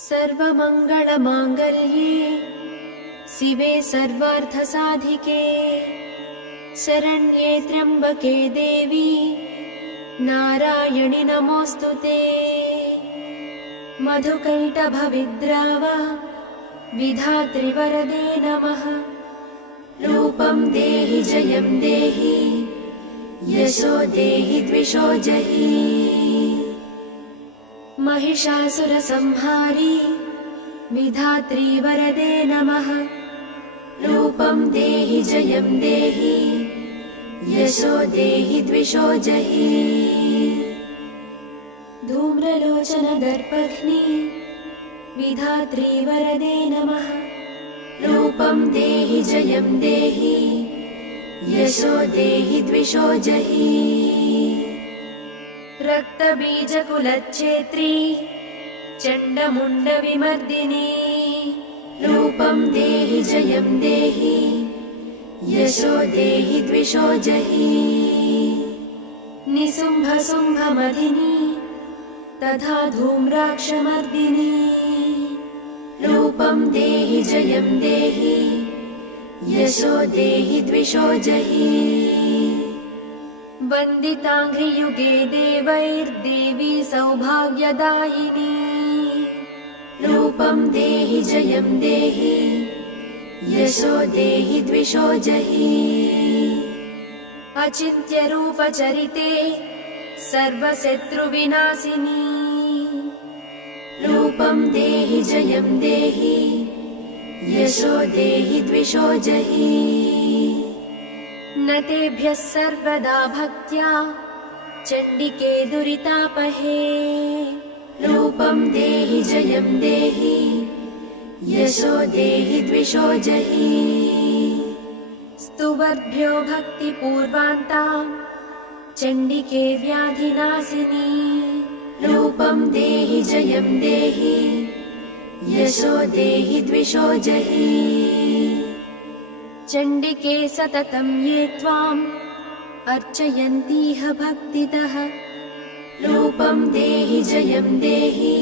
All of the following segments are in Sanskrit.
सर्वमङ्गलमाङ्गल्ये शिवे सर्वार्थसाधिके शरण्ये त्र्यम्बके देवी नारायणि नमोऽस्तुते। मधुकैटभविद्राव विधात्रि वरदे नमः। रूपं देहि जयं देहि यशो देहि द्विषो जहि। महिषासुरसंहारी विधात्री वरदे नमः। रूपं देहि जयं देहि यशो देहि द्विषो जहि। धूम्रलोचन दर्पघ्नी विधात्री वरदे नमः। रूपं देहि जयं देहि यशो देहि द्विषो जहि। रक्तबीजकुलच्छेत्री चण्डमुण्डविमर्दिनी रूपं देहि जयं देहि यशो देहि द्विषो जहि। निशुम्भशुम्भमधिनी तथा धूम्राक्षमर्दिनी रूपं देहि जयं देहि यशो देहि द्विषो जहि। वन्दिताङ्घ्रियुगे देवैर्देवी सौभाग्यदायिनी रूपं देहि जयं देहि यशो देहि द्विषो जहि। अचिन्त्यरूपचरिते सर्वशत्रुविनाशिनी रूपं देहि जयं देहि यशो देहि द्विषो जहि। न तेभ्यः सर्वदा भक्त्या चण्डिके दुरितापहे रूपं देहि जयं देहि यशो देहि द्विषो जहि। स्तुवर्भ्यो भक्तिपूर्वान्तां चण्डिके व्याधिनाशिनी रूपं देहि जयं देहि यशो देहि द्विषो जहि। चण्डिके सततं ये त्वाम् अर्चयन्तीह भक्तितः रूपं देहि जयं देहि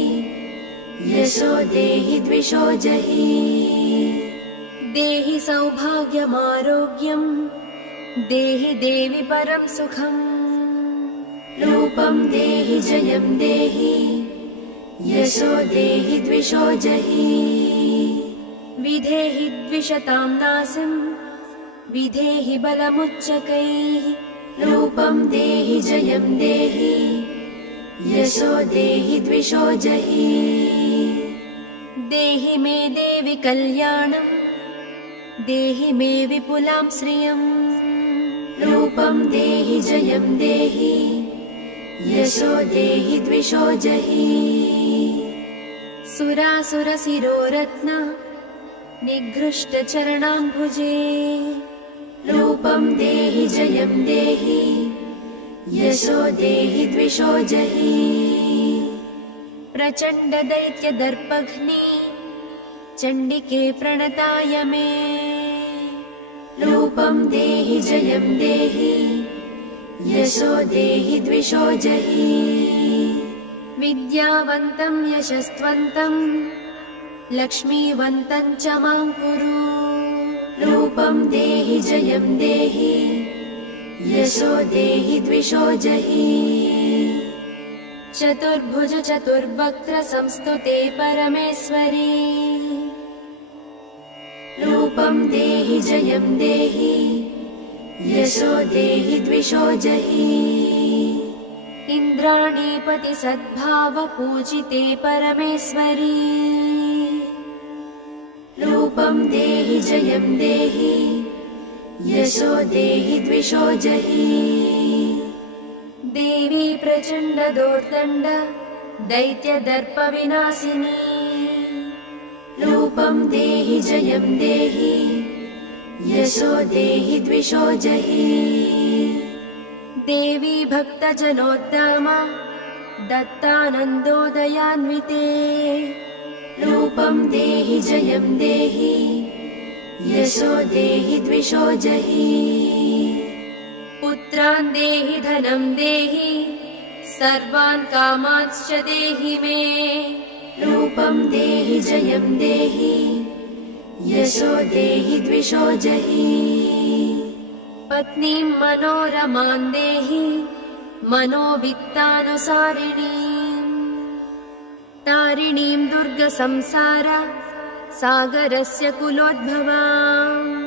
यशो देहि द्विषो जहि। देहि सौभाग्यमारोग्यं देहि देवि परं सुखम् रूपं देहि जयं देहि यशो देहि द्विषो जहि। विधेहि द्विषतां नाशं विधेहि बलमुच्चकैः रूपं देहि जयं देहि यशो देहि द्विषो जहि। देहि मे देवि कल्याणं देहि मे विपुलां श्रियं रूपं देहि जयं देहि यशो देहि द्विषो जहि। सुरासुरशिरोरत्न निघृष्टचरणाम्बुजे रूपं देहि जयं देहि यशो देहि द्विषो जहि। प्रचण्डदैत्यदर्पघ्नी चण्डिके प्रणताय मे रूपं देहि जयं देहि यशो देहि द्विषो जहि। विद्यावन्तं यशस्वन्तं लक्ष्मीवन्तं च मां कुरु रूपं देहि जयं देहि यशो देहि द्विषो जहि। चतुर्भुज चतुर्वक्त्र संस्तुते परमेश्वरी रूपं देहि जयं देहि यशो देहि द्विषो जहि। इन्द्राणीपति सद्भाव पूजिते परमेश्वरी रूपं देहि जयं देहि यशो देहि द्विषो जहि। देवी प्रचण्डदोर्दण्ड दैत्यदर्पविनाशिनी रूपं देहि जयं देहि यशो देहि द्विषो जहि। देवी भक्तजनोद्दामा दत्तानन्दोदयान्विते रूपं देहि जयं देहि यशो देहि द्विषो जहि। पुत्रान् देहि धनं देहि सर्वान् कामांश्च देहि मे रूपं रूपं देहि जयं देहि यशो देहि द्विषो जहि पत्नीं मनोरमां देहि मनोवित्तानुसारिणीं तारिणीं दुर्गसंसार सागरस्य कुलोद्भवाम्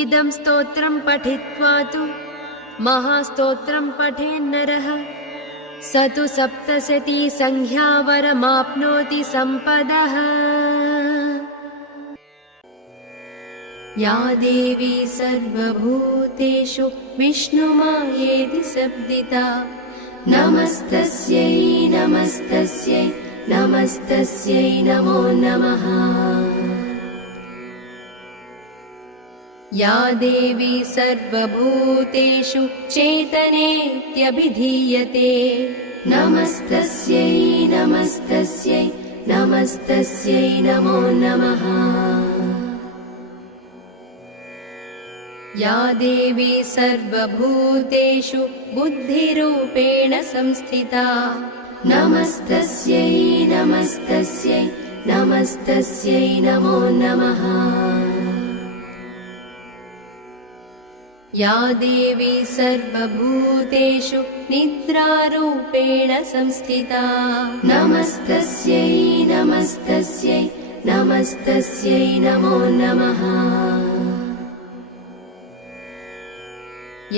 इदं स्तोत्रं पठित्वा तु महास्तोत्रं पठेन्नरः स तु सप्तशती संख्यावरमाप्नोति सम्पदः या देवी सर्वभूतेषु विष्णुमायेति शब्दिता नमस्तस्यै नमस्तस्यै नमस्तस्यै नमो नमः या देवी सर्वभूतेषु चेतनेत्यभिधीयते नमस्तस्यै नमस्तस्यै नमस्तस्यै नमो नमः या देवी सर्वभूतेषु बुद्धिरूपेण संस्थिता नमस्तस्यै नमस्तस्यै नमस्तस्यै नमो नमः या देवी सर्वभूतेषु निद्रारूपेण संस्थिता नमस्तस्यै नमस्तस्यै नमस्तस्यै नमो नमः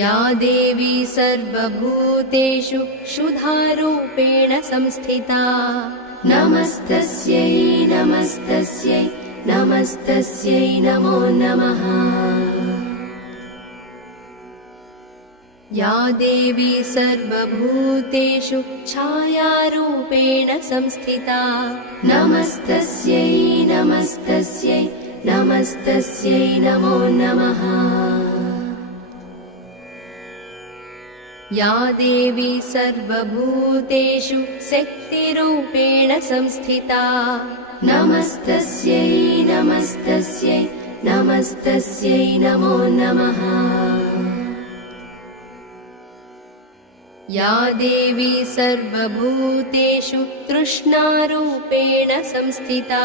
या देवी सर्वभूतेषु क्षुधारूपेण संस्थिता नमस्तस्यै नमस्तस्यै नमस्तस्यै नमो नमः या देवी सर्वभूतेषु छायारूपेण संस्थिता नमस्तस्यै नमस्तस्यै नमस्तस्यै नमो नमः या देवी सर्वभूतेषु शक्तिरूपेण संस्थिता नमस्तस्यै नमस्तस्यै नमस्तस्यै नमो नमः या देवी सर्वभूतेषु तृष्णारूपेण संस्थिता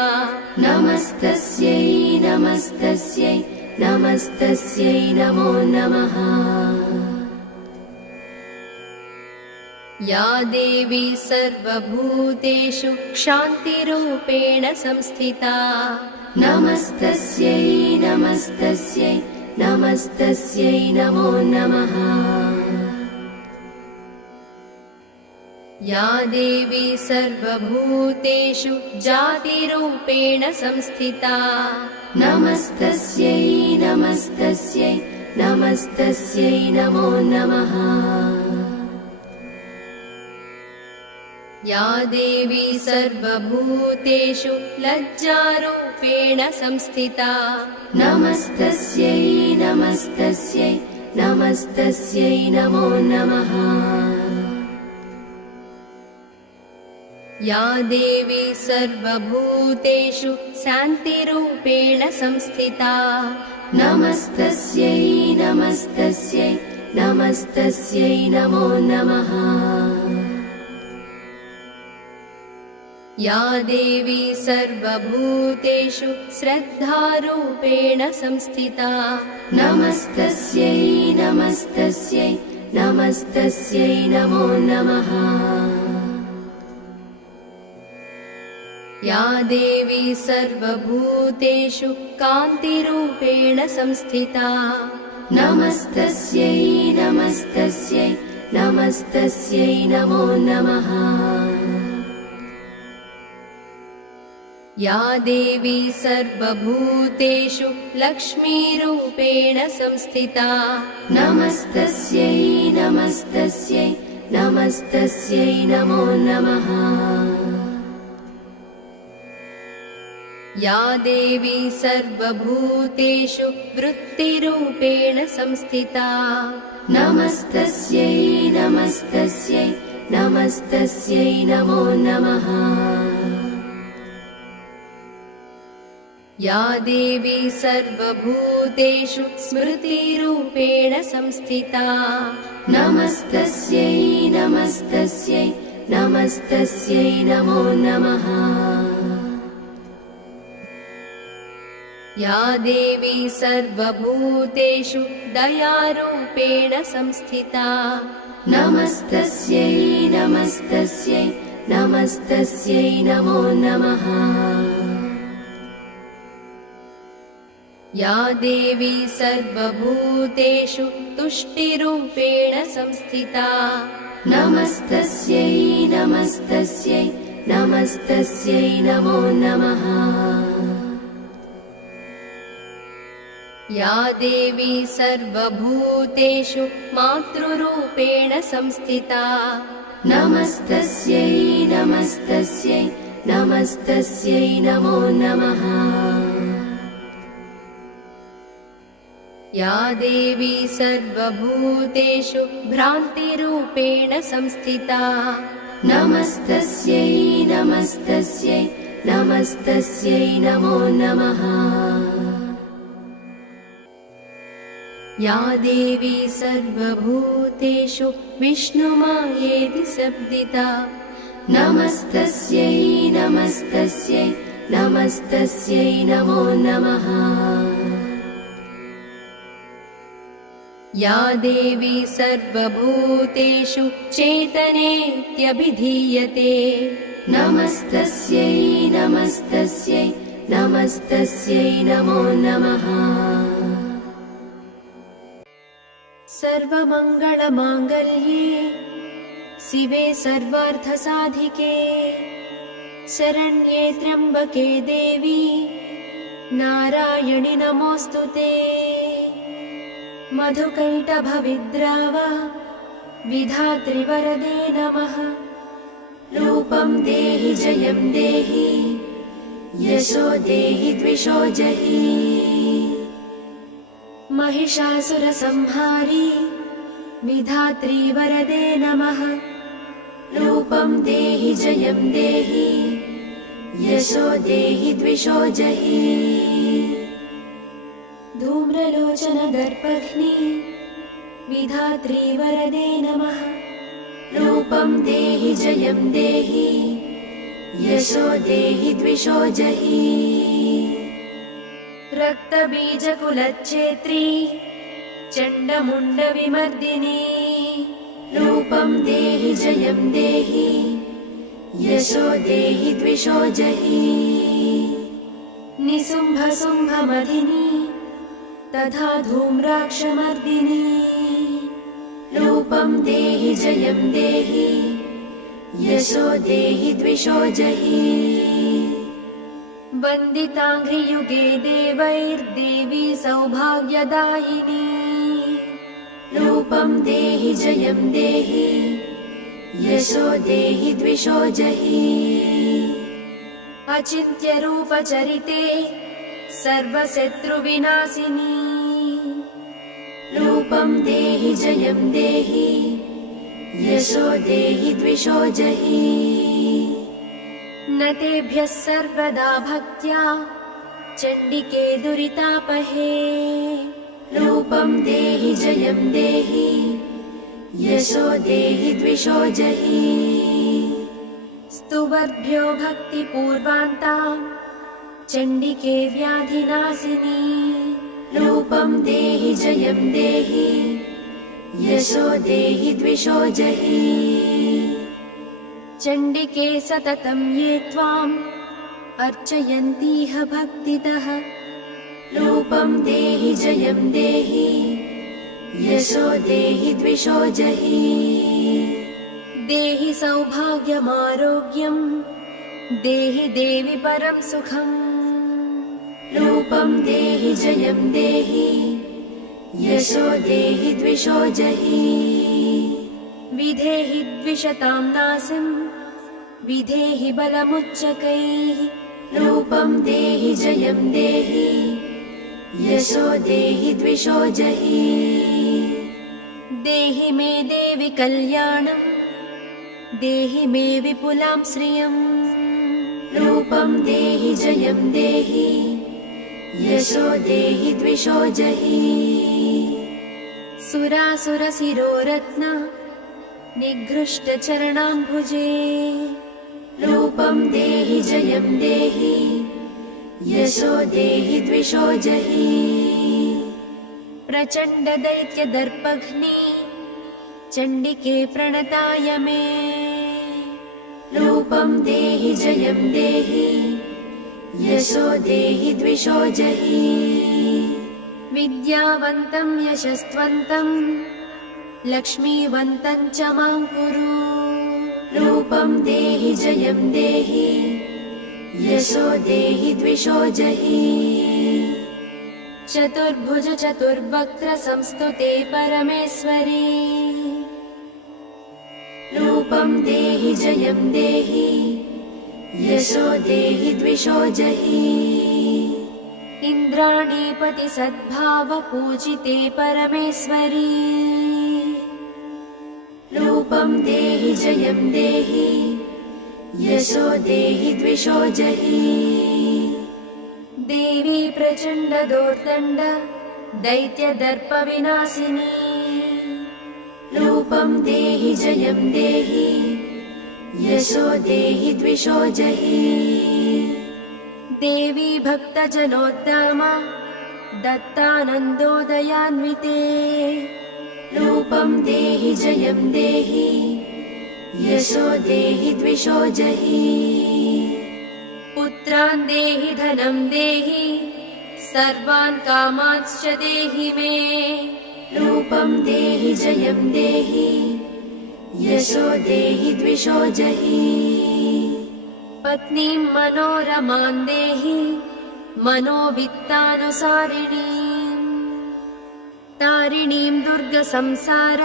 नमस्तस्यै नमस्तस्यै नमस्तस्यै नमो नमः या देवी सर्वभूतेषु क्षान्तिरूपेण संस्थिता नमस्तस्यै नमस्तस्यै नमस्तस्यै नमो नमः या देवी सर्वभूतेषु जातिरूपेण संस्थिता नमस्तस्यै नमस्तस्यै नमस्तस्यै नमो नमः या देवी सर्वभूतेषु लज्जारूपेण संस्थिता नमस्तस्यै नमस्तस्यै नमस्तस्यै नमो नमः या देवी सर्वभूतेषु शान्तिरूपेण संस्थिता नमस्तस्यै नमस्तस्यै नमस्तस्यै नमो नमः या देवी सर्वभूतेषु श्रद्धारूपेण संस्थिता नमस्तस्यै नमस्तस्यै नमस्तस्यै नमो नमः या देवी सर्वभूतेषु कान्तिरूपेण संस्थिता नमस्तस्यै नमस्तस्यै नमस्तस्यै नमो नमः या देवी सर्वभूतेषु लक्ष्मीरूपेण संस्थिता नमस्तस्यै नमस्तस्यै नमस्तस्यै नमो नमः या देवी सर्वभूतेषु वृत्तिरूपेण संस्थिता नमस्तस्यै नमस्तस्यै नमस्तस्यै नमो नमः या देवी सर्वभूतेषु स्मृतिरूपेण संस्थिता नमस्तस्यै नमस्तस्यै नमस्तस्यै नमो नमः या देवी सर्वभूतेषु दयारूपेण संस्थिता नमस्तस्यै नमस्तस्यै नमस्तस्यै नमो नमः। या देवी सर्वभूतेषु तुष्टिरूपेण संस्थिता नमस्तस्यै नमस्तस्यै नमस्तस्यै नमो नमः। या देवी सर्वभूतेषु मातृरूपेण संस्थिता नमस्तस्यै नमस्तस्यै नमस्तस्यै नमो नमः। या देवी सर्वभूतेषु भ्रान्तिरूपेण संस्थिता नमस्तस्यै नमस्तस्यै नमस्तस्यै नमो नमः। या देवी सर्वभूतेषु विष्णुमायेति शब्दिता नमस्तस्यै नमस्तस्यै नमस्तस्यै नमो नमः। या देवी सर्वभूतेषु चेतनेत्यभिधीयते नमस्तस्यै नमस्तस्यै नमस्तस्यै नमो नमः। सर्वमङ्गलमाङ्गल्ये शिवे सर्वार्थसाधिके शरण्ये त्र्यम्बके देवी नारायणि नमोऽस्तुते। मधुकैटभविद्राव विधात्रि वरदे नमः। रूपं देहि जयं देहि यशो देहि द्विषो जहि। महिषासुरसंहारी विधात्री वरदे नमः। रूपं देहि जयं देहि यशो देहि द्विषो जहि। धूम्रलोचन दर्पघ्नी विधात्री वरदे नमः। रूपं देहि जयं देहि यशो देहि द्विषो जहि। रक्तबीजकुलच्छेत्री चण्डमुण्डविमर्दिनी रूपं देहि जयं देहि यशो देहि द्विषो जहि। निशुम्भशुम्भमधिनी तथा धूम्राक्षमर्दिनी रूपं देहि जयं देहि यशो देहि द्विषो जहि। वन्दिताङ्घ्रियुगे देवैर्देवी सौभाग्यदायिनी रूपं देहि जयं देहि यशो देहि द्विषो जहि। अचिन्त्यरूपचरिते सर्वशत्रुविनाशिनी रूपं देहि जयं देहि यशो देहि द्विषो जहि। न तेभ्यः सर्वदा भक्त्या चण्डिके दुरितापहे रूपं देहि जयं देहि यशो देहि द्विषो जहि। स्तुवर्भ्यो भक्तिपूर्वान्तां चण्डिके व्याधिनाशिनी रूपं देहि जयं देहि यशो देहि द्विषो जहि। चण्डिके सततं ये त्वाम् अर्चयन्तीह भक्तितः रूपं देहि जयं देहि यशो देहि द्विषो जहि। देहि सौभाग्यमारोग्यं देहि देवि परं सुखम् रूपं देहि जयं देहि यशो देहि द्विषो जहि। विधेहि द्विषतां नासिं विधेहि बलमुच्चकैः रूपं देहि जयं देहि यशो देहि द्विषो जहि। देहि मे देवि कल्याणं देहि मे विपुलां श्रियम् रूपं देहि जयं देहि यशो देहि द्विषो जहि। सुरासुरशिरोरत्न निघृष्टचरणाम्बुजे रूपं देहि जयं देहि यशो देहि द्विषो जहि प्रचण्ड दैत्य दर्पघ्नि चण्डिके प्रणताय मे रूपं देहि जयं देहि यशो देहि द्विषो जहि विद्यावन्तं यशस्वन्तं लक्ष्मीवन्तं च मां कुरु रूपं देहि जयं देहि यशो देहि द्विषो जहि चतुर्भुज चतुर्वक्त्र संस्तुते परमेश्वरी रूपं देहि जयं देहि यशो देहि द्विषो जहि इन्द्राणीपति सद्भाव पूजिते परमेश्वरी रूपं देहि जयं देहि यशो देहि द्विषो जहि देवी प्रचण्ड दोर्दण्ड दैत्य दर्प विनाशिनी रूपं देहि जयं देहि यशो देहि द्विषो जहि देवी भक्तजनोद्दामा दत्तानन्दोदयान्विते रूपं देहि जयं देहि यशो देहि द्विषो जहि पुत्रान् देहि धनं देहि सर्वान् कामांश्च देहि मे रूपं देहि जयं देहि यशो देहि द्विषो जहि पत्नीं मनोरमां देहि मनोवित्तानुसारिणीं तारिणीं दुर्गसंसार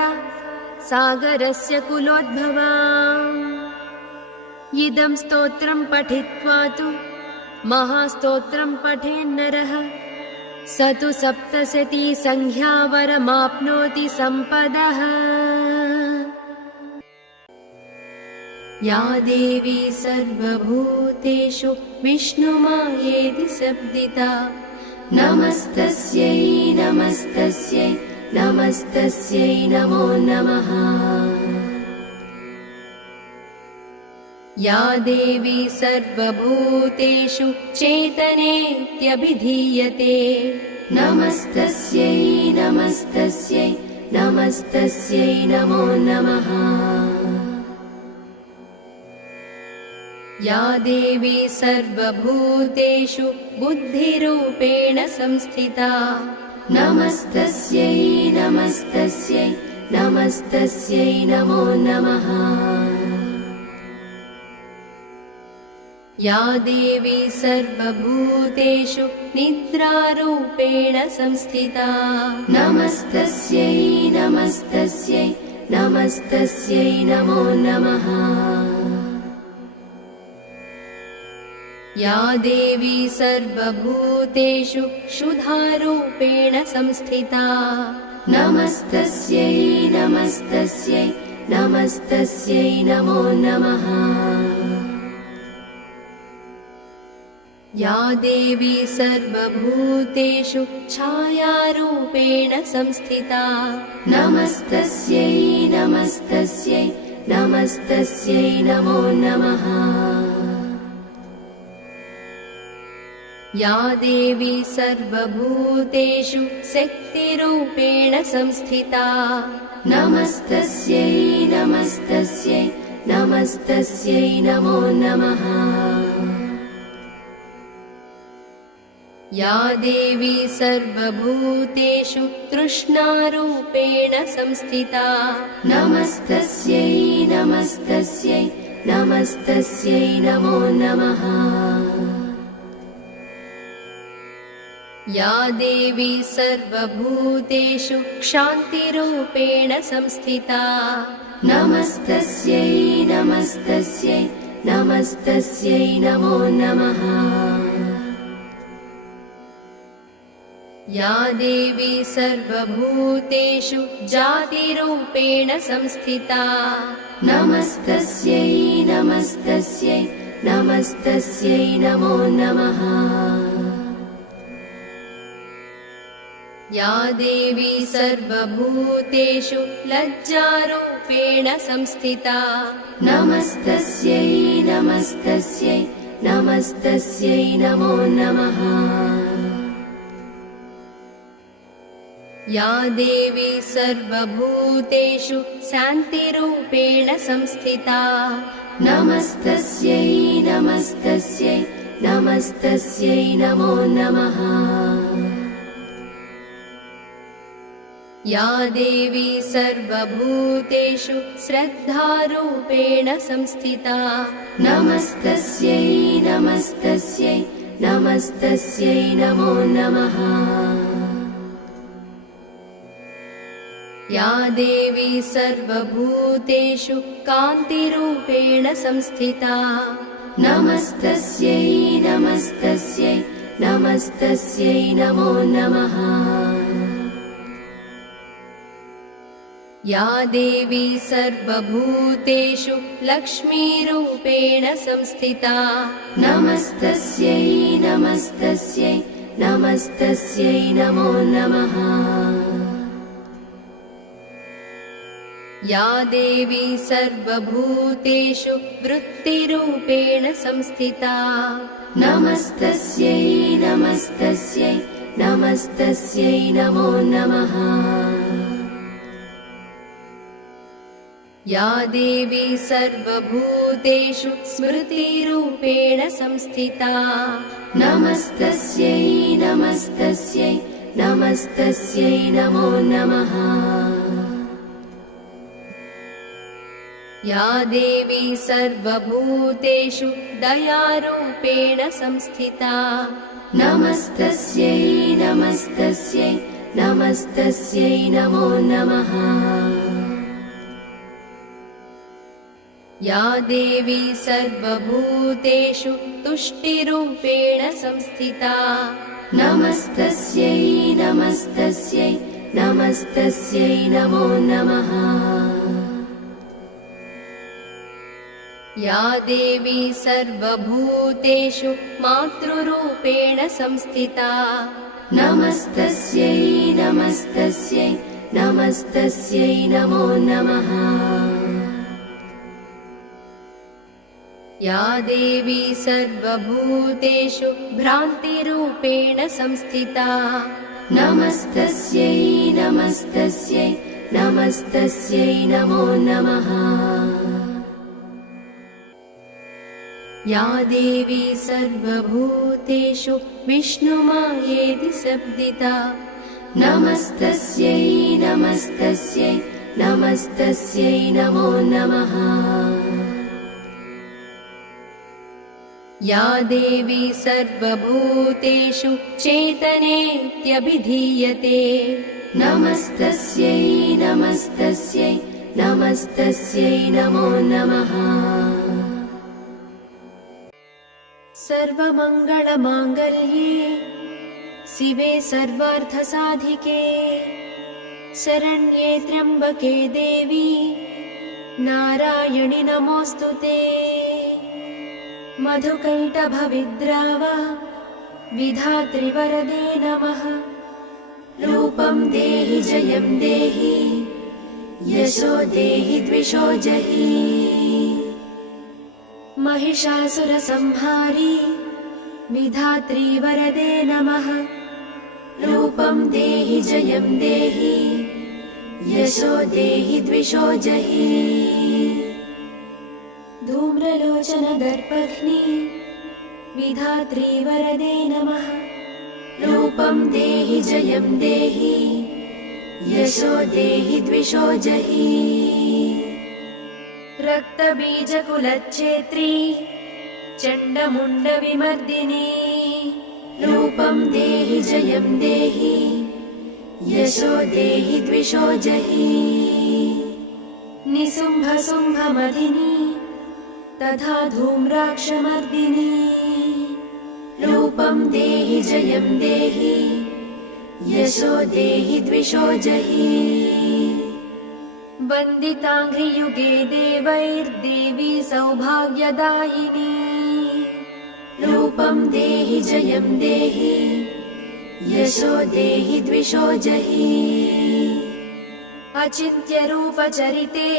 सागरस्य कुलोद्भवाम् इदं स्तोत्रं पठित्वा तु महास्तोत्रं पठेन्नरः स तु सप्तशती संख्यावरमाप्नोति सम्पदः या देवी सर्वभूतेषु विष्णुमायेति शब्दिता नमस्तस्यै नमस्तस्यै नमस्तस्यै नमो नमः या देवी सर्वभूतेषु चेतनेत्यभिधीयते नमस्तस्यै नमस्तस्यै नमस्तस्यै नमो नमः या देवी सर्वभूतेषु बुद्धिरूपेण संस्थिता नमस्तस्यै नमस्तस्यै नमस्तस्यै नमो नमः या देवी सर्वभूतेषु निद्रारूपेण संस्थिता नमस्तस्यै नमस्तस्यै नमस्तस्यै नमो नमः या देवी सर्वभूतेषु क्षुधारूपेण संस्थिता नमस्तस्यै नमस्तस्यै नमस्तस्यै नमो नमः या देवी सर्वभूतेषु छायारूपेण संस्थिता नमस्तस्यै नमस्तस्यै नमस्तस्यै नमो नमः या देवी सर्वभूतेषु शक्तिरूपेण संस्थिता नमस्तस्यै नमस्तस्यै नमस्तस्यै नमो नमः या देवी सर्वभूतेषु तृष्णारूपेण संस्थिता नमस्तस्यै नमस्तस्यै नमस्तस्यै नमो नमः या देवी सर्वभूतेषु क्षान्तिरूपेण संस्थिता नमस्तस्यै नमस्तस्यै नमस्तस्यै नमो नमः या देवी सर्वभूतेषु जातिरूपेण संस्थिता नमस्तस्यै नमस्तस्यै नमस्तस्यै नमो नमः या देवी सर्वभूतेषु लज्जारूपेण संस्थिता नमस्तस्यै नमस्तस्यै नमस्तस्यै नमो नमः। या देवी सर्वभूतेषु शान्तिरूपेण संस्थिता नमस्तस्यै नमस्तस्यै नमस्तस्यै नमो नमः। या देवी सर्वभूतेषु श्रद्धारूपेण संस्थिता नमस्तस्यै नमस्तस्यै नमस्तस्यै नमो नमः। या देवी सर्वभूतेषु कान्तिरूपेण संस्थिता नमस्तस्यै नमस्तस्यै नमस्तस्यै नमो नमः। या देवी सर्वभूतेषु लक्ष्मीरूपेण संस्थिता नमस्तस्यै नमस्तस्यै नमस्तस्यै नमो नमः। या देवी सर्वभूतेषु वृत्तिरूपेण संस्थिता नमस्तस्यै नमस्तस्यै नमस्तस्यै नमो नमः। या देवी सर्वभूतेषु स्मृतिरूपेण संस्थिता नमस्तस्यै नमस्तस्यै नमस्तस्यै नमो नमः। या देवी सर्वभूतेषु दयारूपेण संस्थिता नमस्तस्यै नमस्तस्यै नमस्तस्यै नमो नमः। या देवी सर्वभूतेषु तुष्टिरूपेण संस्थिता नमस्तस्यै नमस्तस्यै नमस्तस्यै नमो नमः। या देवी सर्वभूतेषु मातृरूपेण संस्थिता नमस्तस्यै नमस्तस्यै नमस्तस्यै नमो नमः। या देवी सर्वभूतेषु भ्रान्तिरूपेण संस्थिता नमस्तस्यै नमस्तस्यै नमस्तस्यै नमो नमः। या देवी सर्वभूतेषु विष्णुमायेति शब्दिता नमस्तस्यै नमस्तस्यै नमस्तस्यै नमो नमः। या देवी सर्वभूतेषु चेतनेत्यभिधीयते नमस्तस्यै नमस्तस्यै नमस्तस्यै नमो नमः। सर्वमङ्गलमाङ्गल्ये शिवे सर्वार्थसाधिके शरण्ये त्र्यम्बके देवी नारायणि नमोऽस्तुते। मधुकैटभविद्राव विधात्रि वरदे नमः। रूपं देहि जयं देहि यशो देहि द्विषो जहि। महिषासुरसंहारी विधात्री वरदे नमः। रूपं देहि जयं देहि यशो देहि द्विषो जहि। धूम्रलोचन दर्पघ्नी विधात्री वरदे नमः। रूपं देहि जयं देहि यशो देहि द्विषो जहि। रक्तबीजकुलच्छेत्री चण्डमुण्डविमर्दिनी रूपं देहि जयं देहि यशो देहि द्विषो जहि। निशुम्भशुम्भमधिनी तथा धूम्राक्षमर्दिनी रूपं देहि जयं देहि यशो देहि द्विषो जहि। वन्दिताङ्घ्रियुगे देवैर्देवी सौभाग्यदायिनी रूपं देहि जयं देहि यशो देहि द्विषो जहि। अचिन्त्यरूपचरिते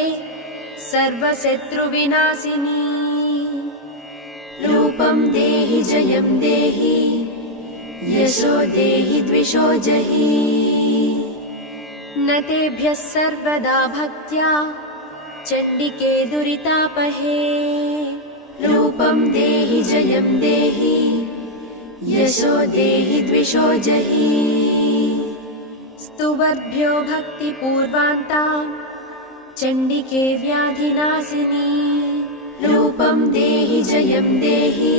सर्वशत्रुविनाशिनी रूपं जयं देहि यशो देहि द्विषो जहि न तेभ्यः सर्वदा भक्त्या चण्डिके दुरितापहे रूपं देहि जयं देहि यशो देहि द्विषो जहि स्तुवर्भ्यो भक्तिपूर्वान्तां चण्डिके व्याधिनाशिनी रूपं देहि जयं देहि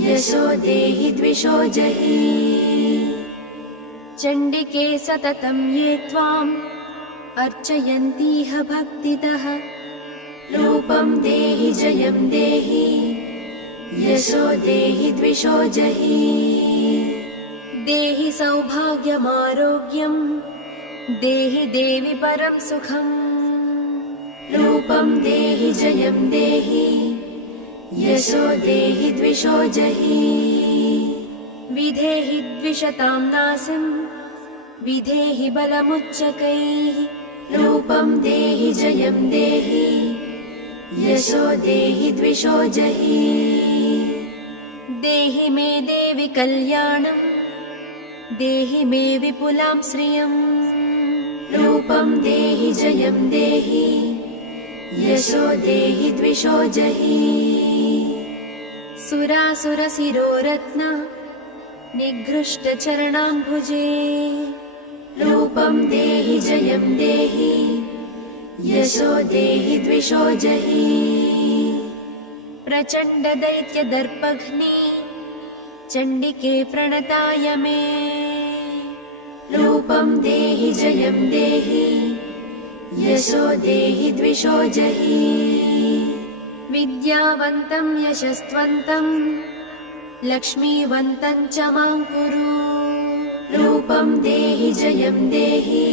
यशो देहि द्विषो जहि चण्डिके सततं ये त्वाम् अर्चयन्तीह भक्तितः रूपं देहि जयं देहि यशो देहि द्विषो जहि देहि सौभाग्यमारोग्यं देहि देवि परं सुखम् रूपं देहि जयं देहि यशो देहि द्विषो जहि विधेहि द्विषतां नासिं विधेहि बलमुच्चकैः रूपं देहि जयं देहि यशो देहि द्विषो जहि देहि मे देवि कल्याणं देहि मे विपुलां श्रियं रूपं देहि जयं देहि यशो देहि द्विषो जहि सुरासुरशिरोरत्न निघृष्टचरणाम्बुजे रूपं देहि जयं देहि यशो देहि द्विषो जहि प्रचण्डदैत्यदर्पघ्नि चण्डिके प्रणताय मे रूपं देहि जयं देहि यशो देहि द्विषो जहि विद्यावन्तं यशस्वन्तं लक्ष्मीवन्तं च मां कुरु रूपं देहि जयं देहि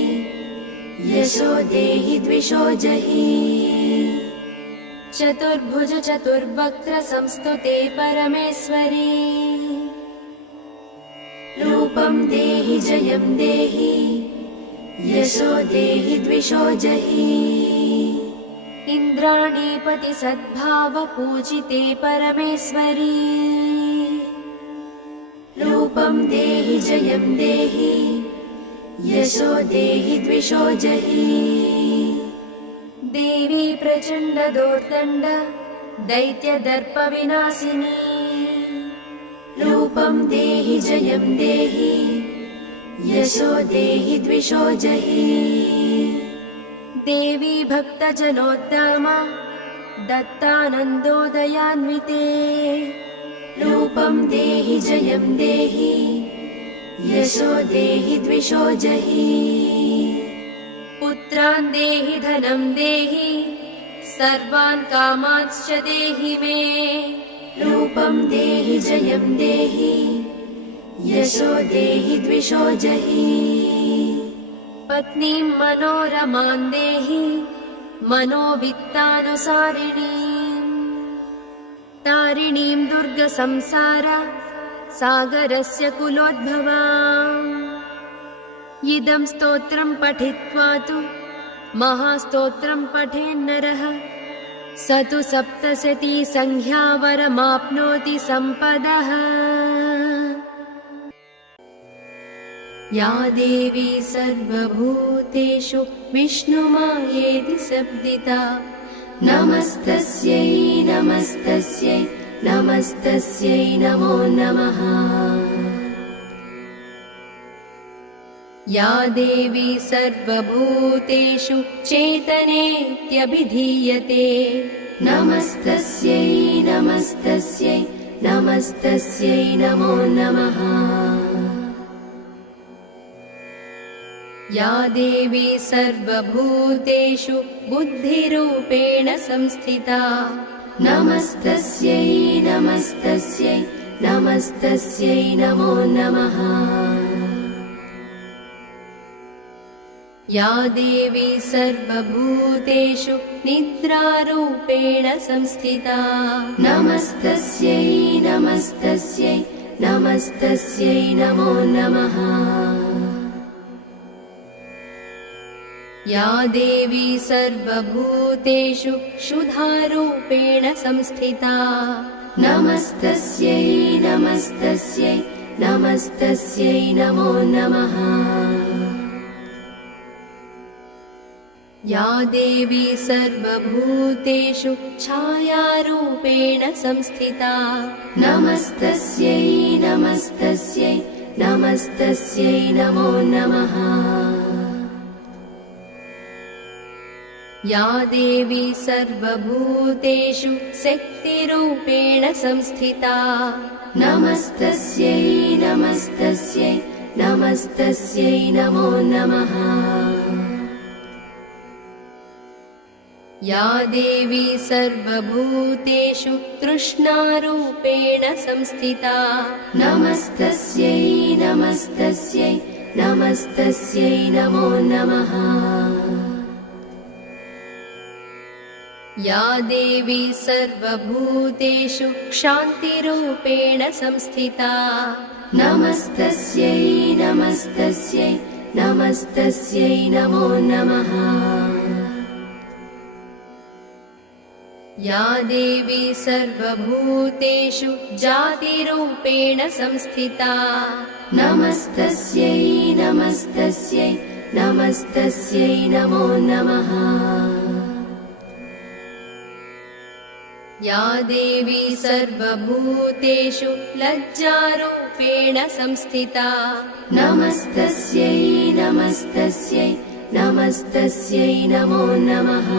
यशो देहि द्विषो जहि चतुर्भुज चतुर्वक्त्र संस्तुते परमेश्वरी रूपं देहि जयं देहि यशो देहि द्विषो जहि इन्द्राणीपति सद्भाव पूजिते परमेश्वरी रूपं देहि जयं देहि यशो देहि द्विषो जहि देवी प्रचण्डदोर्दण्ड दैत्यदर्पविनाशिनी रूपं देहि जयं देहि यशो देहि द्विषो जहि देवी भक्तजनोद्दामा दत्तानन्दोदयान्विते रूपं देहि जयं देहि यशो देहि द्विषो जहि पुत्रान् देहि धनं देहि सर्वान् कामांश्च देहि मे रूपं देहि जयं देहि यशो देहि द्विषो जहि पत्नीं मनोरमां देहि मनोवित्तानुसारिणीं तारिणीं दुर्गसंसार सागरस्य कुलोद्भवाम् इदं स्तोत्रं पठित्वा तु महास्तोत्रं पठेन्नरः स तु सप्तशती संख्यावरमाप्नोति सम्पदः या देवी सर्वभूतेषु विष्णुमायेति शब्दिता नमस्तस्यै नमस्तस्यै नमस्तस्यै नमो नमः या देवी सर्वभूतेषु चेतनेत्यभिधीयते नमस्तस्यै नमस्तस्यै नमस्तस्यै नमो नमः या देवी सर्वभूतेषु बुद्धिरूपेण संस्थिता नमस्तस्यै नमस्तस्यै नमस्तस्यै नमो नमः या देवी सर्वभूतेषु निद्रारूपेण संस्थिता नमस्तस्यै नमस्तस्यै नमस्तस्यै नमो नमः या देवी सर्वभूतेषु क्षुधारूपेण संस्थिता नमस्तस्यै नमस्तस्यै नमस्तस्यै नमो नमः। या देवी सर्वभूतेषु छायारूपेण संस्थिता नमस्तस्यै नमस्तस्यै नमस्तस्यै नमो नमः। या देवी सर्वभूतेषु शक्तिरूपेण संस्थिता नमस्तस्यै नमस्तस्यै नमस्तस्यै नमो नमः। या देवी सर्वभूतेषु तृष्णारूपेण संस्थिता नमस्तस्यै नमस्तस्यै नमस्तस्यै नमो नमः। या देवी सर्वभूतेषु क्षान्तिरूपेण संस्थिता नमस्तस्यै नमस्तस्यै नमस्तस्यै नमो नमः। या देवी सर्वभूतेषु जातिरूपेण संस्थिता नमस्तस्यै नमस्तस्यै नमस्तस्यै नमो नमः। या देवी सर्वभूतेषु लज्जारूपेण संस्थिता नमस्तस्यै नमस्तस्यै नमस्तस्यै नमो नमः।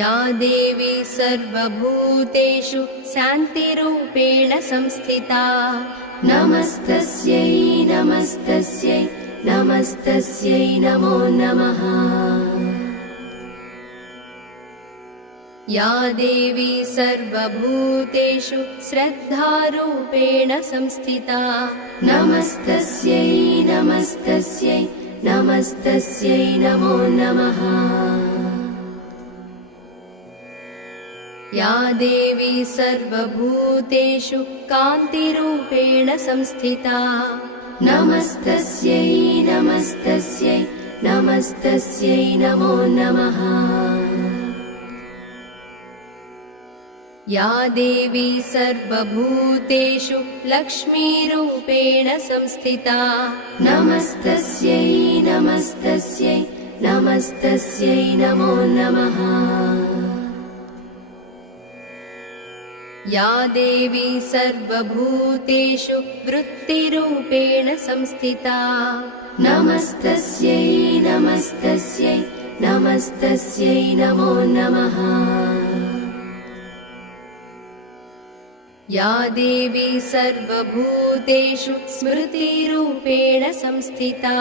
या देवी सर्वभूतेषु शान्तिरूपेण संस्थिता नमस्तस्यै नमस्तस्यै नमस्तस्यै नमो नमः। या देवी सर्वभूतेषु श्रद्धारूपेण संस्थिता नमस्तस्यै नमस्तस्यै नमस्तस्यै नमो नमः। या देवी सर्वभूतेषु कान्तिरूपेण संस्थिता नमस्तस्यै नमस्तस्यै नमस्तस्यै नमो नमः। या देवी सर्वभूतेषु लक्ष्मीरूपेण संस्थिता नमस्तस्यै नमस्तस्यै नमस्तस्यै नमो नमः। या देवी सर्वभूतेषु वृत्तिरूपेण संस्थिता नमस्तस्यै नमस्तस्यै नमस्तस्यै नमो नमः। या देवी सर्वभूतेषु स्मृतिरूपेण संस्थिता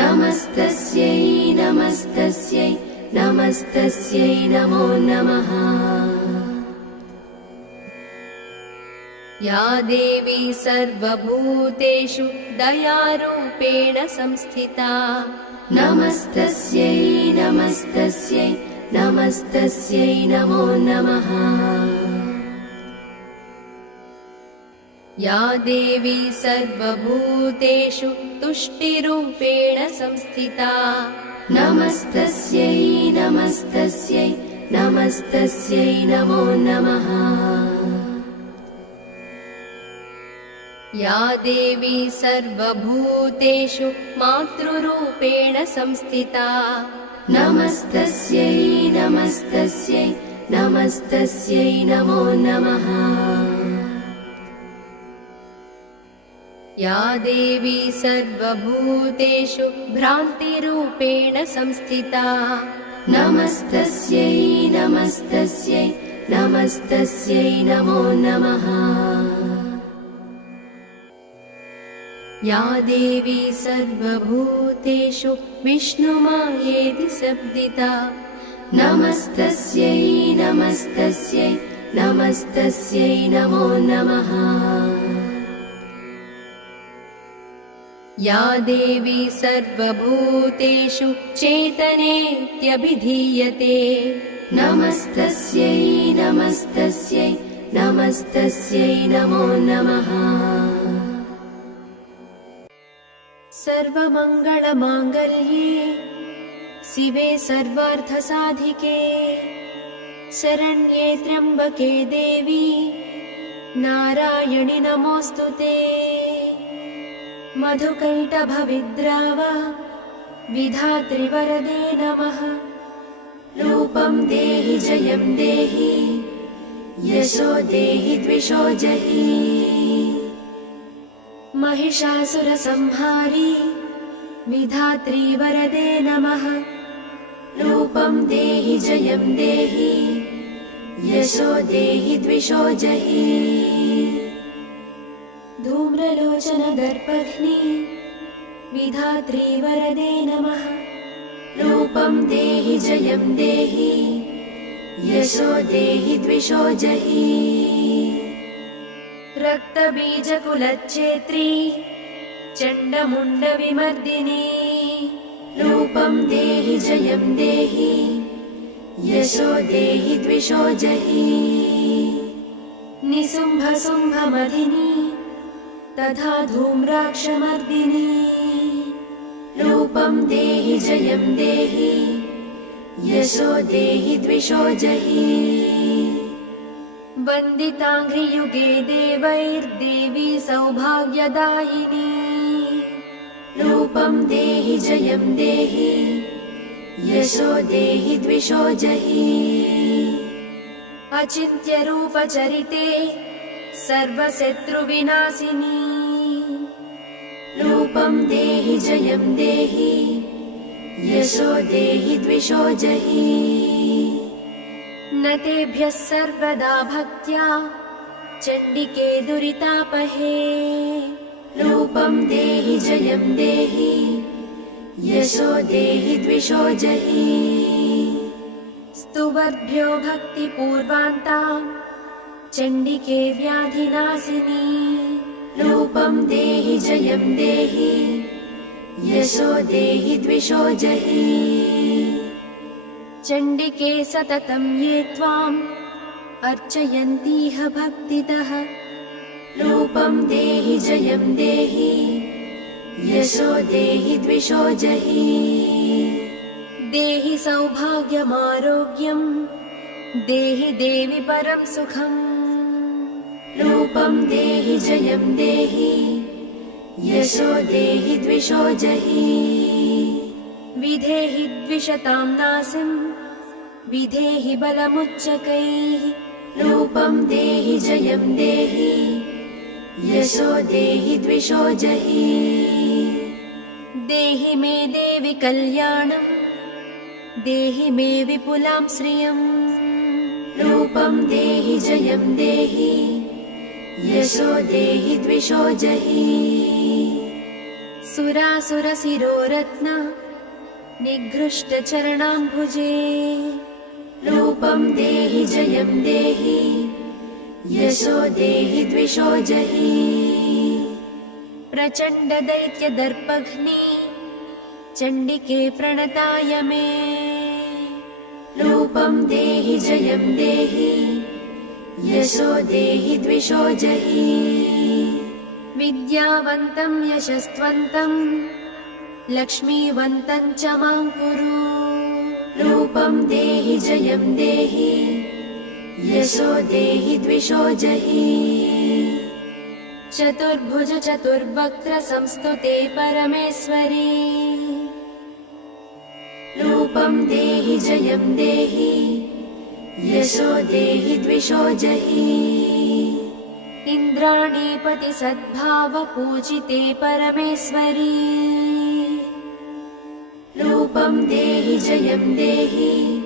नमस्तस्यै नमस्तस्यै नमस्तस्यै नमो नमः। या देवी सर्वभूतेषु दयारूपेण संस्थिता नमस्तस्यै नमस्तस्यै नमस्तस्यै नमो नमः। या देवी सर्वभूतेषु तुष्टिरूपेण संस्थिता नमस्तस्यै नमस्तस्यै नमस्तस्यै नमो नमः। या देवी सर्वभूतेषु मातृरूपेण संस्थिता नमस्तस्यै नमस्तस्यै नमस्तस्यै नमो नमः। या देवी सर्वभूतेषु भ्रान्तिरूपेण संस्थिता नमस्तस्यै नमस्तस्यै नमस्तस्यै नमो नमः। या देवी सर्वभूतेषु विष्णुमायेति शब्दिता नमस्तस्यै नमस्तस्यै नमस्तस्यै नमो नमः। या देवी सर्वभूतेषु चेतनेत्यभिधीयते नमस्तस्यै नमस्तस्यै नमस्तस्यै नमो नमः। सर्वमङ्गलमाङ्गल्ये शिवे सर्वार्थसाधिके शरण्ये त्र्यम्बके देवी नारायणि नमोऽस्तुते। मधुकैटभविद्राव विधात्रि वरदे नमः। रूपं देहि जयं देहि यशो देहि द्विषो जहि। महिषासुरसंहारी विधात्री वरदे नमः। रूपं देहि जयं देहि यशो देहि द्विषो जहि। धूम्रलोचन दर्पघ्नी विधात्री वरदे नमः। रूपं देहि जयं देहि यशो देहि द्विषो जहि। रक्तबीजकुलच्छेत्री चण्डमुण्डविमर्दिनी। रूपं देहि जयं देहि यशो देहि द्विषो जहि। निशुम्भशुम्भमधिनी तथा धूम्राक्षमर्दिनी। रूपं देहि जयं देहि यशो देहि द्विषो जहि। वन्दिताङ्घ्रियुगे देवैर्देवी सौभाग्यदायिनी। रूपं देहि जयं देहि यशो देहि द्विषो जहि। अचिन्त्यरूपचरिते सर्वशत्रुविनाशिनी। रूपं देहि जयं देहि यशो देहि द्विषो जहि। न तेभ्यः सर्वदा भक्त्या चण्डिके दुरितापहे। रूपं देहि जयं देहि यशो देहि द्विषो जहि। स्तुवर्भ्यो भक्तिपूर्वान्ता चण्डिके व्याधिनाशिनी। रूपं देहि जयं देहि यशो देहि द्विषो जहि। चण्डिके सततं ये त्वाम् अर्चयन्तीह भक्तितः। रूपं देहि जयं देहि यशो देहि द्विषो जहि। देहि सौभाग्यमारोग्यं देहि देवि परं सुखम्। रूपं देहि जयं देहि यशो देहि द्विषो जहि। विधेहि द्विषतां नासिं विधेहि बलमुच्चकैः। रूपं देहि जयं देहि यशो देहि द्विषो जहि। देहि मे देवि कल्याणं देहि मे विपुलां श्रियम्। रूपं देहि जयं देहि यशो देहि द्विषो जहि। सुरासुरशिरोरत्न निघृष्टचरणाम्बुजे। रूपं देहि जयं देहि यशो देहि द्विषो जहि। प्रचण्डदैत्यदर्पघ्नी चण्डिके प्रणताय मे। रूपं देहि जयं देहि यशो देहि द्विषो जहि। विद्यावन्तं यशस्वन्तं लक्ष्मीवन्तं च मां कुरु। रूपं देहि जयं देहि यशो देहि द्विषो जहि। चतुर्भुज चतुर्वक्त्र संस्तुते परमेश्वरी। रूपं देहि जयं देहि यशो देहि द्विषो जहि। इन्द्राणीपति सद्भाव पूजिते परमेश्वरी। रूपं देहि जयं देहि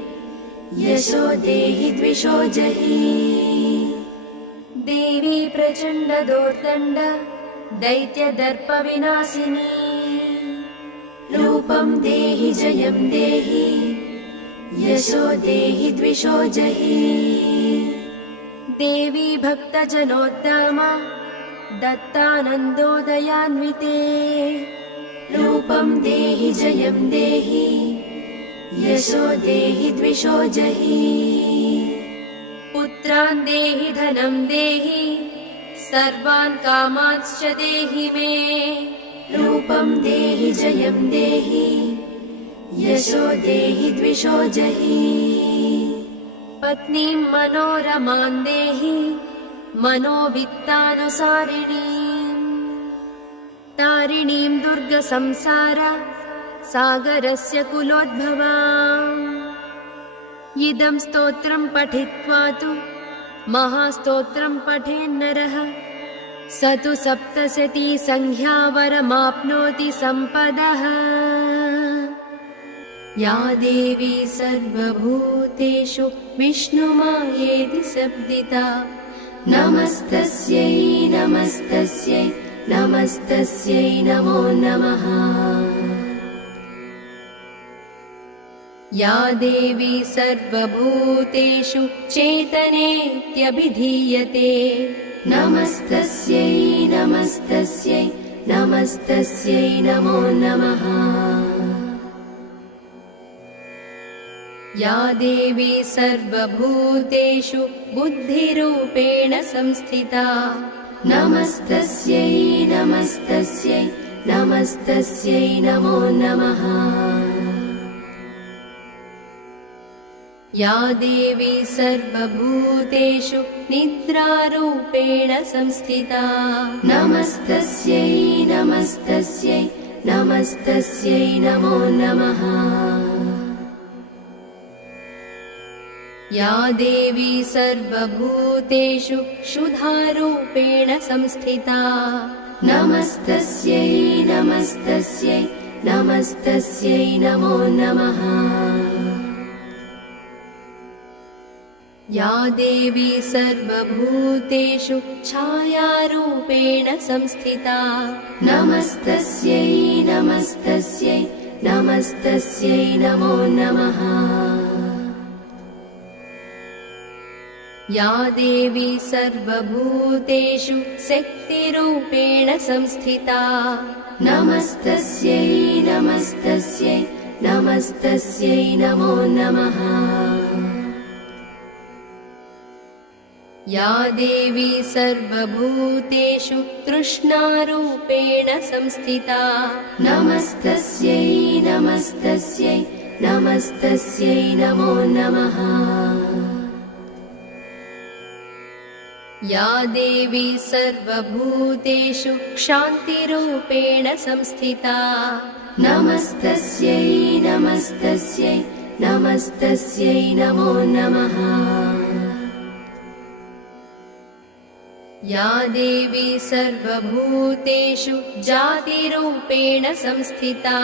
यशो देहि द्विषो जहि। देवी प्रचण्ड दोर्दण्ड दैत्यदर्पविनाशिनी। रूपं देहि जयं देहि यशो देहि द्विषो जहि। देवी भक्तजनोद्दामा दत्तानन्दोदयान्विते। रूपं देहि जयं देहि यशो देहि द्विषो जहि। पुत्रान् देहि धनं देहि सर्वान् कामांश्च देहि मे। रूपं देहि जयं देहि यशो देहि द्विषो जहि। पत्नीं मनोरमां देहि मनोवित्तानुसारिणीम् तारिणीं दुर्गसंसार सागरस्य कुलोद्भवाम् इदं स्तोत्रं पठित्वा तु महास्तोत्रं पठेन्नरः स तु सप्तशती संख्यावरमाप्नोति सम्पदः। या देवी सर्वभूतेषु विष्णुमायेति शब्दिता नमस्तस्यै नमस्तस्यै नमस्तस्यै नमो नमः। या देवी सर्वभूतेषु चेतनेत्यभिधीयते नमस्तस्यै नमस्तस्यै नमस्तस्यै नमो नमः। या देवी सर्वभूतेषु बुद्धिरूपेण संस्थिता नमस्तस्यै नमस्तस्यै नमस्तस्यै नमो नमः। या देवी सर्वभूतेषु निद्रारूपेण संस्थिता नमस्तस्यै नमस्तस्यै नमस्तस्यै नमो नमः। या देवी सर्वभूतेषु क्षुधारूपेण संस्थिता नमस्तस्यै नमस्तस्यै नमस्तस्यै नमो नमः। या देवी सर्वभूतेषु छायारूपेण संस्थिता नमस्तस्यै नमस्तस्यै नमस्तस्यै नमो नमः। या देवी सर्वभूतेषु शक्तिरूपेण संस्थिता नमस्तस्यै नमस्तस्यै नमस्तस्यै नमो नमः। या देवी सर्वभूतेषु तृष्णारूपेण संस्थिता नमस्तस्यै नमस्तस्यै नमस्तस्यै नमो नमः। या देवी सर्वभूतेषु क्षान्तिरूपेण संस्थिता नमस्तस्यै नमस्तस्यै नमस्तस्यै नमो नमः। या देवी सर्वभूतेषु जातिरूपेण संस्थिता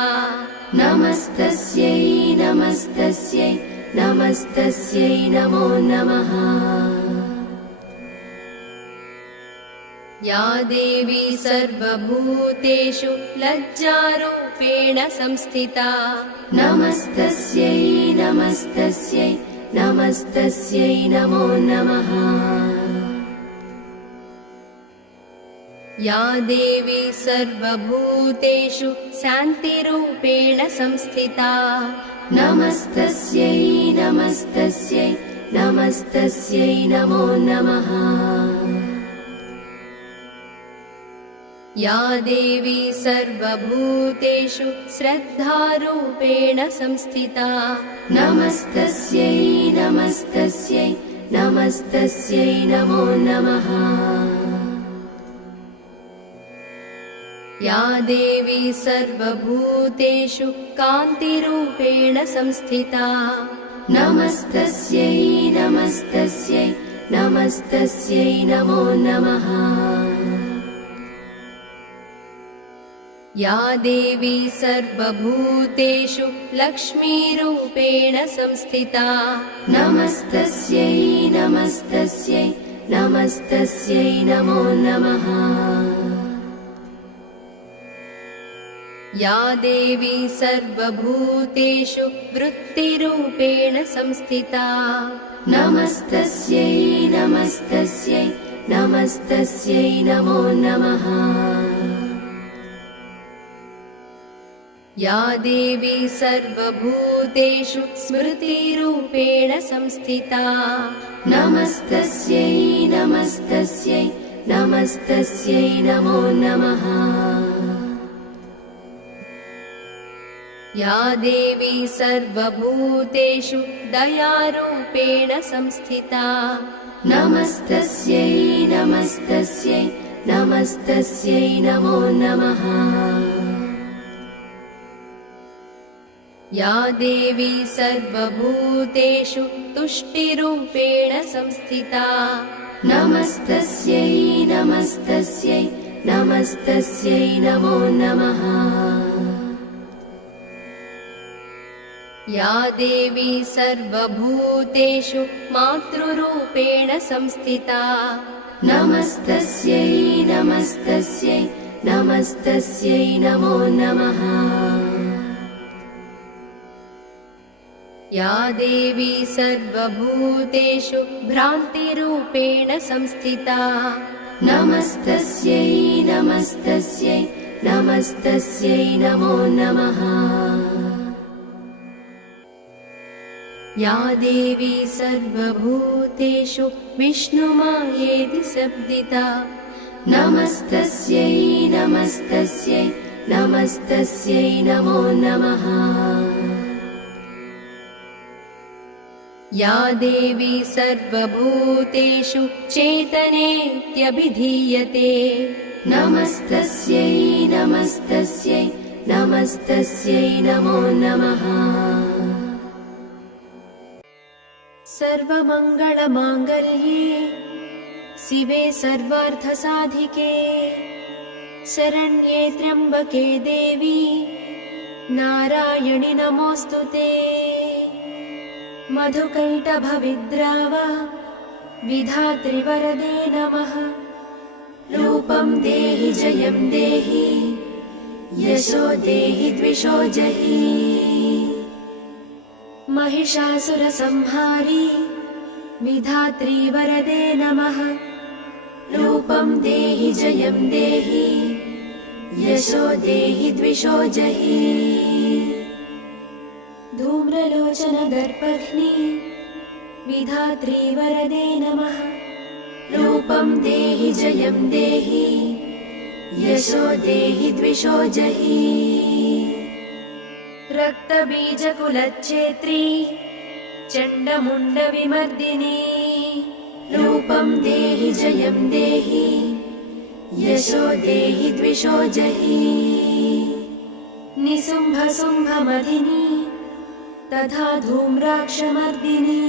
नमस्तस्यै नमस्तस्यै नमस्तस्यै नमो नमः। या देवी सर्वभूतेषु लज्जारूपेण संस्थिता नमस्तस्यै नमस्तस्यै नमस्तस्यै नमो नमः। या देवी सर्वभूतेषु शान्तिरूपेण संस्थिता नमस्तस्यै नमस्तस्यै नमस्तस्यै नमो नमः। या देवी सर्वभूतेषु श्रद्धारूपेण संस्थिता नमस्तस्यै नमस्तस्यै नमस्तस्यै नमो नमः। या देवी सर्वभूतेषु कान्तिरूपेण संस्थिता नमस्तस्यै नमस्तस्यै नमस्तस्यै नमो नमः। या देवी सर्वभूतेषु लक्ष्मीरूपेण संस्थिता नमस्तस्यै नमस्तस्यै नमस्तस्यै नमो नमः। या देवी सर्वभूतेषु वृत्तिरूपेण संस्थिता नमस्तस्यै नमस्तस्यै नमस्तस्यै नमो नमः। या देवी सर्वभूतेषु स्मृतिरूपेण संस्थिता नमस्तस्यै नमस्तस्यै नमस्तस्यै नमो नमः। या देवी सर्वभूतेषु दयारूपेण संस्थिता नमस्तस्यै नमस्तस्यै नमस्तस्यै नमो नमः। या देवी सर्वभूतेषु तुष्टिरूपेण संस्थिता नमस्तस्यै नमस्तस्यै नमस्तस्यै नमो नमः। या देवी सर्वभूतेषु मातृरूपेण संस्थिता नमस्तस्यै नमस्तस्यै नमस्तस्यै नमो नमः। या देवी सर्वभूतेषु भ्रान्तिरूपेण संस्थिता नमस्तस्यै नमस्तस्यै नमस्तस्यै नमो नमः। या देवी सर्वभूतेषु विष्णुमायेति शब्दिता नमस्तस्यै नमस्तस्यै नमस्तस्यै नमो नमः। या देवी सर्वभूतेषु चेतनेत्यभिधीयते नमस्तस्यै नमस्तस्यै नमस्तस्यै नमो नमः। सर्वमङ्गलमाङ्गल्ये शिवे सर्वार्थसाधिके शरण्ये त्र्यम्बके देवी नारायणि नमोऽस्तुते। मधुकैटभविद्राव विधात्रि वरदे नमः। रूपं देहि जयं देहि यशो देहि द्विषो जहि। महिषासुरसंहारी विधात्री वरदे नमः। रूपं देहि जयं देहि यशो देहि द्विषो जहि। धूम्रलोचन दर्पघ्नी विधात्री वरदे नमः। रूपं देहि जयं देहि यशो देहि द्विषो जहि। रक्तबीजकुलच्छेत्री चण्डमुण्डविमर्दिनी रूपं देहि जयं देहि यशो देहि द्विषो जहि। निशुम्भशुम्भमधिनी तथा धूम्राक्षमर्दिनी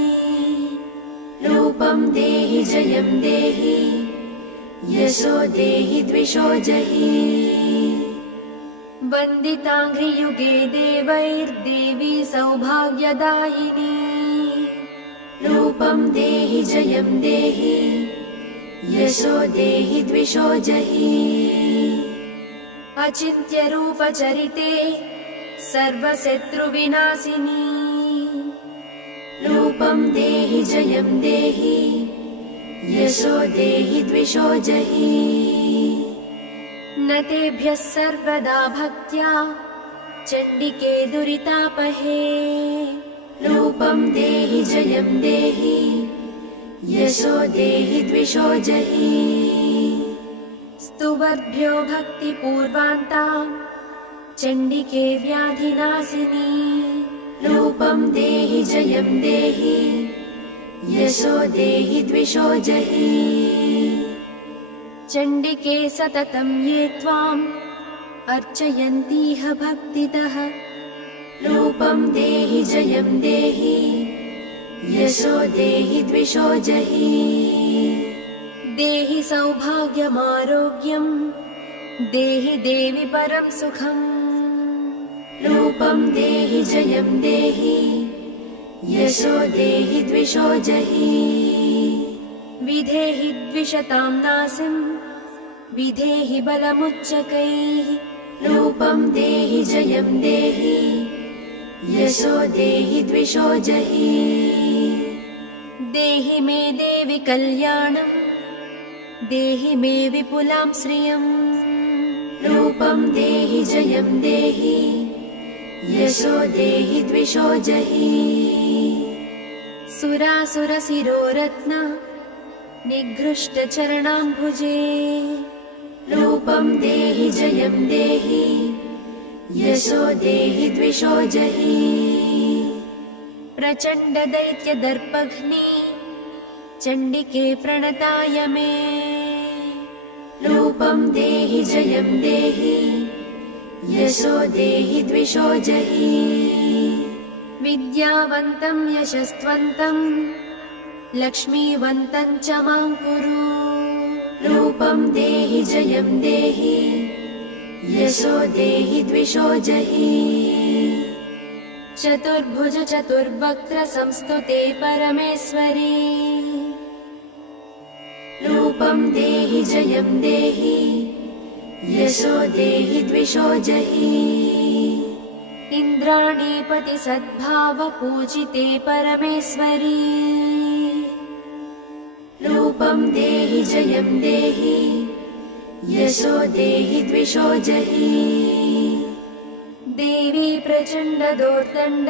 रूपं देहि जयं देहि यशो देहि द्विषो जहि। वन्दिताङ्घ्रियुगे देवैर्देवी सौभाग्यदायिनी रूपं देहि जयं देहि यशो देहि द्विषो जहि। अचिन्त्यरूपचरिते सर्वशत्रुविनाशिनी रूपं देहि जयं देहि यशो देहि द्विषो जहि। न तेभ्यः सर्वदा भक्त्या चण्डिके दुरितापहे रूपं देहि जयं देहि यशो देहि द्विषो जहि। स्तुवर्भ्यो भक्तिपूर्वान्तां चण्डिके व्याधिनाशिनी रूपं देहि जयं देहि यशो देहि द्विषो जहि। चण्डिके सततं ये त्वाम् अर्चयन्तीह भक्तितः रूपं देहि जयं देहि यशो देहि द्विषो जहि। देहि सौभाग्यमारोग्यं देहि देवि परं सुखम् रूपं देहि जयं देहि यशो देहि द्विषो जहि। विधेहि द्विषतां नासिं विधेहि बलमुच्चकैः रूपं देहि जयं देहि यशो देहि द्विषो जहि। देहि मे देवि कल्याणं देहि मे विपुलां श्रियं रूपं देहि जयं देहि यशो देहि द्विषो जहि। सुरासुरशिरोरत्न निघृष्टचरणाम्बुजे रूपं देहि जयं देहि यशो देहि द्विषो जहि प्रचण्ड दैत्य दर्पघ्नि चण्डिके प्रणताय मे रूपं देहि जयं देहि यशो देहि द्विषो जहि विद्यावन्तं यशस्वन्तं लक्ष्मीवन्तं च मां कुरु रूपं देहि जयं देहि यशो देहि द्विषो जहि चतुर्भुज चतुर्वक्त्र संस्तुते परमेश्वरी रूपं देहि जयं देहि यशो देहि द्विषो जहि इन्द्राणीपति सद्भाव पूजिते परमेश्वरी रूपं देहि जयं देहि यशो देहि द्विषो जहि देवी प्रचण्ड दोर्दण्ड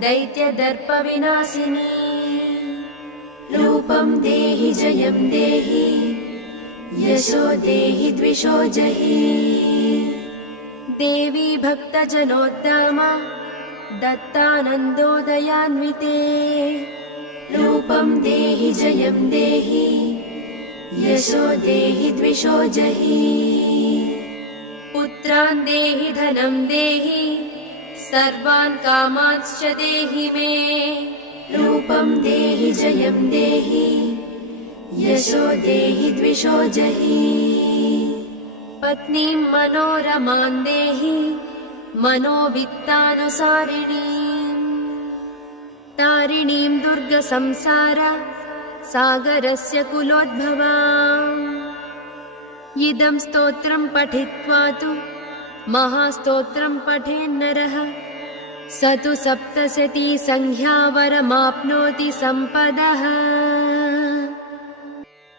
दैत्य दर्प विनाशिनी रूपं देहि जयं देहि यशो देहि द्विषो जहि देवी भक्तजनोद्दाम दत्तानन्दोदयान्विते रूपं देहि जयं देहि यशो देहि द्विषो जहि पुत्रान् देहि धनं देहि सर्वान् कामांश्च देहि मे रूपं देहि जयं देहि यशो देहि द्विषो जहि पत्नीं मनोरमां देहि मनोवित्तानुसारिणीं तारिणीं दुर्गसंसार सागरस्य कुलोद्भवाम् इदं स्तोत्रं पठित्वा तु महास्तोत्रं पठेन्नरः स तु सप्तशती संख्यावरमाप्नोति सम्पदः।